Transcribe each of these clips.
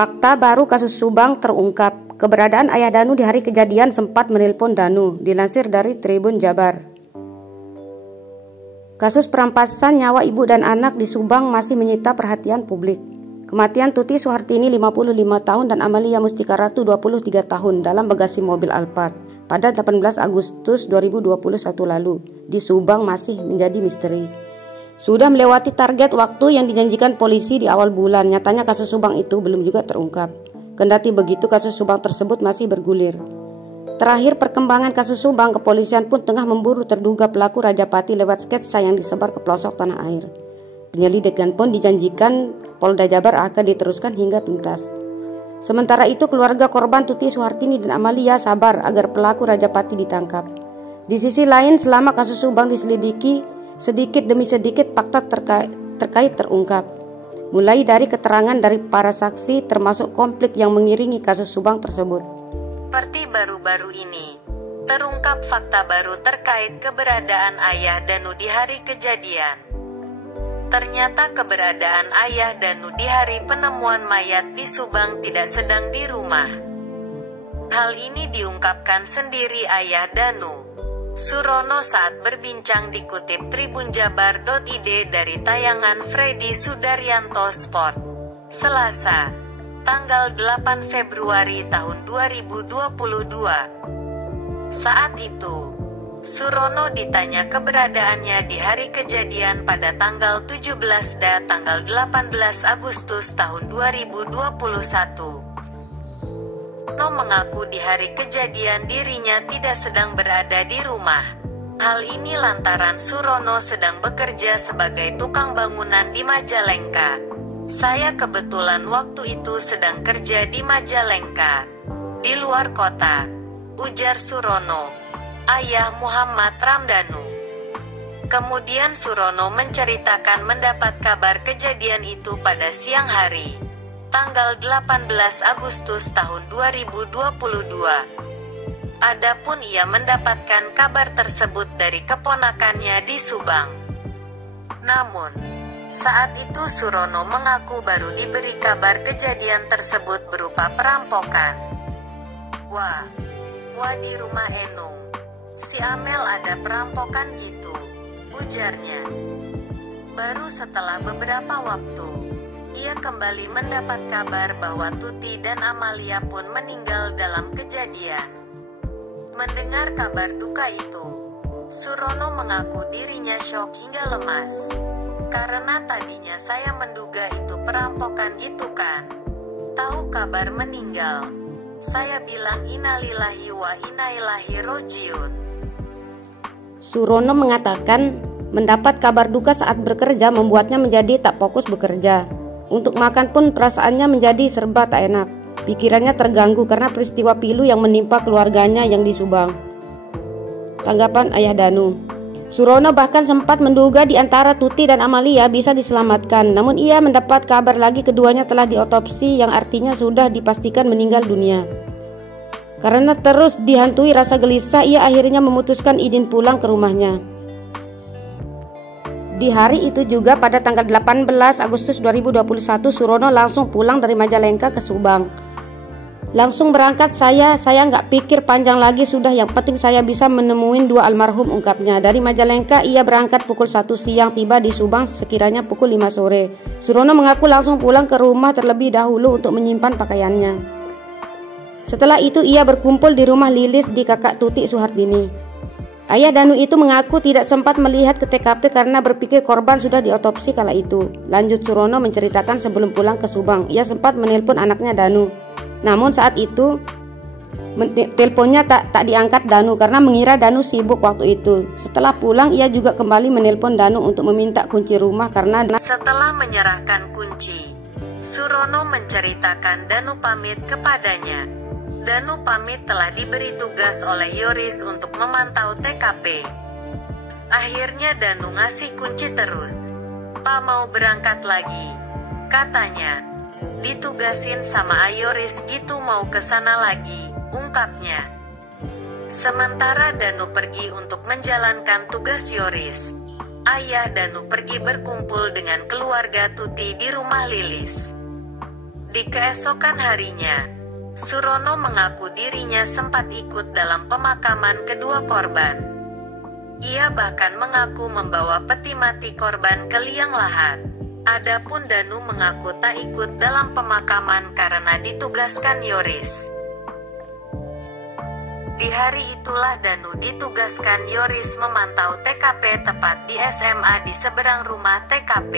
Fakta baru kasus Subang terungkap. Keberadaan ayah Danu di hari kejadian sempat menelpon Danu, dilansir dari Tribun Jabar. Kasus perampasan nyawa ibu dan anak di Subang masih menyita perhatian publik. Kematian Tuti Suhartini 55 tahun dan Amalia Mustika Ratu 23 tahun dalam bagasi mobil Alphard pada 18 Agustus 2021 lalu di Subang masih menjadi misteri. Sudah melewati target waktu yang dijanjikan polisi di awal bulan, nyatanya kasus Subang itu belum juga terungkap. Kendati begitu, kasus Subang tersebut masih bergulir. Terakhir perkembangan kasus Subang, kepolisian pun tengah memburu terduga pelaku Rajapati lewat sketsa yang disebar ke pelosok tanah air. Penyelidikan pun dijanjikan Polda Jabar akan diteruskan hingga tuntas. Sementara itu, keluarga korban Tuti Suhartini dan Amalia sabar agar pelaku Rajapati ditangkap. Di sisi lain, selama kasus Subang diselidiki, sedikit demi sedikit fakta terkait terungkap. Mulai dari keterangan dari para saksi termasuk konflik yang mengiringi kasus Subang tersebut. Seperti baru-baru ini, terungkap fakta baru terkait keberadaan ayah Danu di hari kejadian. Ternyata keberadaan ayah Danu di hari penemuan mayat di Subang tidak sedang di rumah. Hal ini diungkapkan sendiri ayah Danu, Surono, saat berbincang dikutip tribunjabar.id dari tayangan Freddy Sudaryanto Sport, Selasa, tanggal 8 Februari tahun 2022. Saat itu, Surono ditanya keberadaannya di hari kejadian pada tanggal 17 dan tanggal 18 Agustus tahun 2021. Surono mengaku di hari kejadian dirinya tidak sedang berada di rumah. Hal ini lantaran Surono sedang bekerja sebagai tukang bangunan di Majalengka. Saya kebetulan waktu itu sedang kerja di Majalengka, di luar kota, ujar Surono, ayah Muhammad Ramdhanu. Kemudian Surono menceritakan mendapat kabar kejadian itu pada siang hari, tanggal 18 Agustus tahun 2022. Adapun ia mendapatkan kabar tersebut dari keponakannya di Subang. Namun, saat itu Surono mengaku baru diberi kabar kejadian tersebut berupa perampokan. Wah, di rumah Enung, si Amel ada perampokan gitu, ujarnya. Baru setelah beberapa waktu, ia kembali mendapat kabar bahwa Tuti dan Amalia pun meninggal dalam kejadian. Mendengar kabar duka itu, Surono mengaku dirinya syok hingga lemas. Karena tadinya saya menduga itu perampokan gitu kan. Tahu kabar meninggal, saya bilang innalillahi wa inna ilaihi rojiun. Surono mengatakan mendapat kabar duka saat bekerja membuatnya menjadi tak fokus bekerja. Untuk makan pun perasaannya menjadi serba tak enak. Pikirannya terganggu karena peristiwa pilu yang menimpa keluarganya yang di Subang. Tanggapan ayah Danu. Surono bahkan sempat menduga di antara Tuti dan Amalia bisa diselamatkan. Namun ia mendapat kabar lagi keduanya telah diotopsi, yang artinya sudah dipastikan meninggal dunia. Karena terus dihantui rasa gelisah, ia akhirnya memutuskan izin pulang ke rumahnya. Di hari itu juga pada tanggal 18 Agustus 2021, Surono langsung pulang dari Majalengka ke Subang. Langsung berangkat saya nggak pikir panjang lagi, sudah yang penting saya bisa menemuin dua almarhum, ungkapnya. Dari Majalengka ia berangkat pukul 1 siang, tiba di Subang sekiranya pukul 5 sore. Surono mengaku langsung pulang ke rumah terlebih dahulu untuk menyimpan pakaiannya. Setelah itu ia berkumpul di rumah Lilis di kakak Tuti Suhartini. Ayah Danu itu mengaku tidak sempat melihat ke TKP karena berpikir korban sudah diotopsi kala itu. Lanjut Surono menceritakan sebelum pulang ke Subang, ia sempat menelpon anaknya Danu. Namun saat itu teleponnya tak diangkat Danu karena mengira Danu sibuk waktu itu. Setelah pulang ia juga kembali menelpon Danu untuk meminta kunci rumah karena setelah menyerahkan kunci, Surono menceritakan Danu pamit kepadanya. Danu pamit telah diberi tugas oleh Yoris untuk memantau TKP. Akhirnya Danu ngasih kunci terus. "Pak mau berangkat lagi," katanya. "Ditugasin sama Yoris gitu mau ke sana lagi," ungkapnya. Sementara Danu pergi untuk menjalankan tugas Yoris, ayah Danu pergi berkumpul dengan keluarga Tuti di rumah Lilis. Di keesokan harinya, Surono mengaku dirinya sempat ikut dalam pemakaman kedua korban. Ia bahkan mengaku membawa peti mati korban ke liang lahat. Adapun Danu mengaku tak ikut dalam pemakaman karena ditugaskan Yoris. Di hari itulah Danu ditugaskan Yoris memantau TKP tepat di SMA di seberang rumah TKP.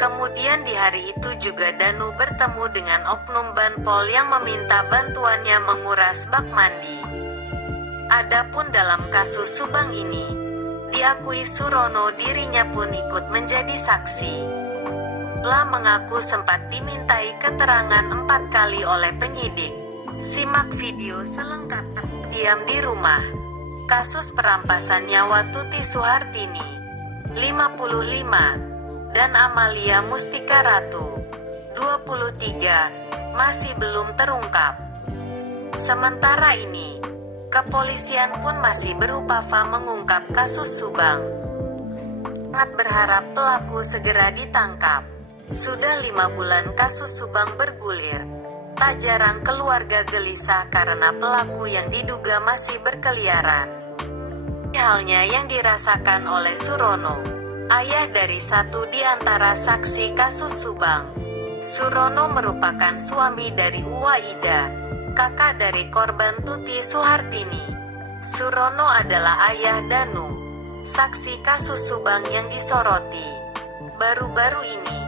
Kemudian di hari itu juga Danu bertemu dengan oknum Banpol yang meminta bantuannya menguras bak mandi. Adapun dalam kasus Subang ini, diakui Surono dirinya pun ikut menjadi saksi. La mengaku sempat dimintai keterangan 4 kali oleh penyidik. Simak video selengkapnya. Diam di rumah. Kasus perampasan nyawa Tuti Suhartini, 55, dan Amalia Mustika Ratu, 23, masih belum terungkap. Sementara ini, kepolisian pun masih berupaya mengungkap kasus Subang. Sangat berharap pelaku segera ditangkap. Sudah 5 bulan kasus Subang bergulir. Tak jarang keluarga gelisah karena pelaku yang diduga masih berkeliaran. Halnya yang dirasakan oleh Surono, ayah dari satu di antara saksi kasus Subang. Surono merupakan suami dari Uwaida, kakak dari korban Tuti Suhartini. Surono adalah ayah Danu, saksi kasus Subang yang disoroti. Baru-baru ini,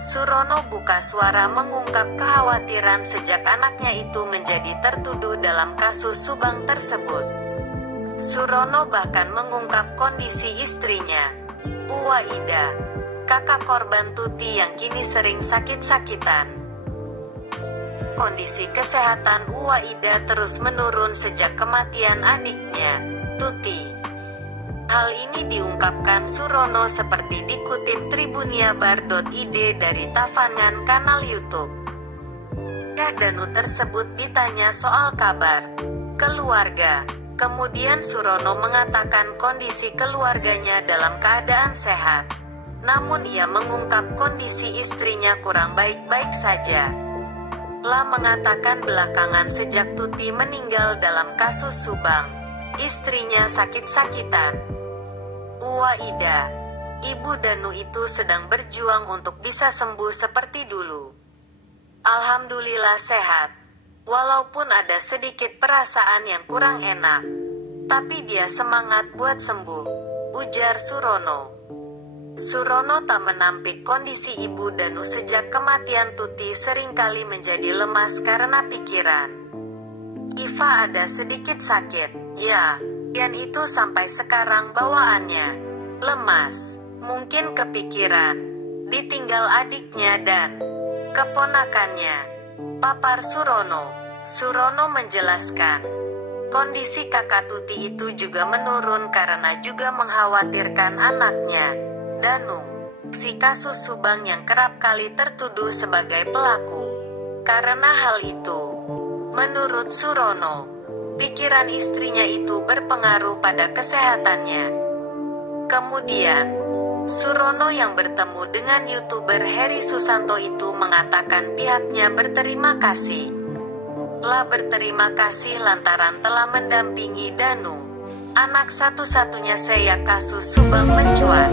Surono buka suara mengungkap kekhawatiran sejak anaknya itu menjadi tertuduh dalam kasus Subang tersebut. Surono bahkan mengungkap kondisi istrinya, Uwaida, kakak korban Tuti yang kini sering sakit-sakitan. Kondisi kesehatan Uwaida terus menurun sejak kematian adiknya, Tuti. Hal ini diungkapkan Surono seperti dikutip tribuniabar.id dari tavangan kanal YouTube. Danu tersebut ditanya soal kabar keluarga. Kemudian Surono mengatakan kondisi keluarganya dalam keadaan sehat. Namun ia mengungkap kondisi istrinya kurang baik-baik saja. La mengatakan belakangan sejak Tuti meninggal dalam kasus Subang, istrinya sakit-sakitan. Uwaida, ibu Danu itu sedang berjuang untuk bisa sembuh seperti dulu. Alhamdulillah sehat, walaupun ada sedikit perasaan yang kurang enak, tapi dia semangat buat sembuh, ujar Surono. Surono tak menampik kondisi ibu Danu sejak kematian Tuti seringkali menjadi lemas karena pikiran. Iva ada sedikit sakit, ya. Dan itu sampai sekarang bawaannya lemas, mungkin kepikiran, ditinggal adiknya dan keponakannya, papar Surono. Surono menjelaskan, kondisi kakak Tuti itu juga menurun karena juga mengkhawatirkan anaknya, Danu, si kasus Subang yang kerap kali tertuduh sebagai pelaku. Karena hal itu, menurut Surono, pikiran istrinya itu berpengaruh pada kesehatannya. Kemudian, Surono yang bertemu dengan YouTuber Heri Susanto itu mengatakan pihaknya berterima kasih. La berterima kasih lantaran telah mendampingi Danu, anak satu-satunya sejak kasus Subang mencuat.